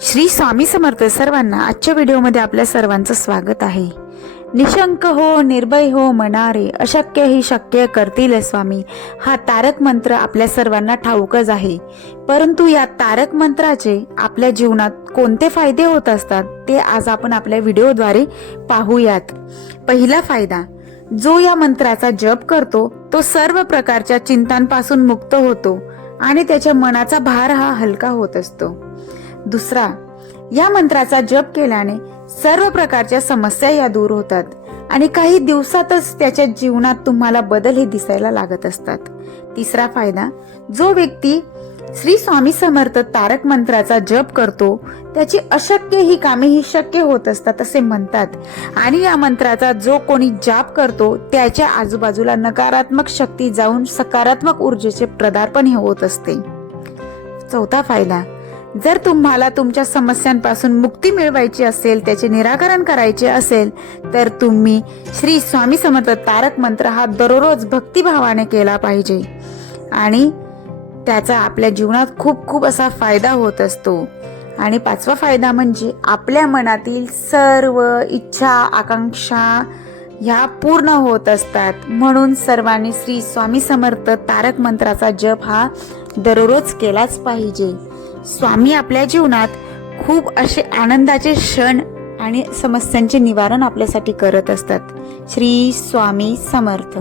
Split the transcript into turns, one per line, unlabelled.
श्री स्वामी समर्थ सर्वांना आजच्या व्हिडिओमध्ये आपल्या सर्वांचं स्वागत आहे. निशंक हो निर्भय हो मनारे अशक्य ही शक्य करतील स्वामी हा तारक मंत्र आपल्या सर्वांना ठाऊकच आहे. परंतु या तारक मंत्राचे आपल्या जीवनात कोणते फायदे होत असतात ते आज आपण आपल्या व्हिडिओद्वारे पाहूयात. पहिला फायदा जो या मंत्राचा जप करतो तो सर्व प्रकारच्या चिंतांपासून मुक्त होतो आणि त्याच्या मनाचा भार हा हलका होत असतो. दुसरा या मंत्राचा जप केल्याने सर्व प्रकारच्या समस्या या दूर होतात आणि काही दिवसातच त्याच्या जीवनात तुम्हाला बदल हे दिसायला लागत असतात. तिसरा फायदा जो व्यक्ती श्री स्वामी समर्थ तारक मंत्राचा जप करतो त्याची अशक्य ही कामे ही शक्य होत असतात असे म्हणतात आणि या मंत्राचा जो कोणी जाप करतो त्याच्या आजूबाजूला नकारात्मक शक्ती जाऊन सकारात्मक ऊर्जेचे प्रदार्पण हे होत असते. चौथा फायदा जर तुम्हाला तुमच्या समस्यांपासून मुक्ती मिळवायची असेल त्याचे निराकरण करायचे असेल तर तुम्ही श्री स्वामी समर्थ तारक मंत्र हा दररोज भक्तिभावाने केला पाहिजे. आणि त्याचा आपल्या जीवनात खूप खूप असा फायदा होत असतो. आणि पाचवा फायदा म्हणजे आपल्या मनातील सर्व इच्छा आकांक्षा ह्या पूर्ण होत असतात. म्हणून सर्वांनी श्री स्वामी समर्थ तारक मंत्राचा जप हा दररोज केलाच पाहिजे. स्वामी आपल्या जीवनात खूप असे आनंदाचे क्षण आणि समस्यांचे निवारण आपल्यासाठी करत असतात. श्री स्वामी समर्थ.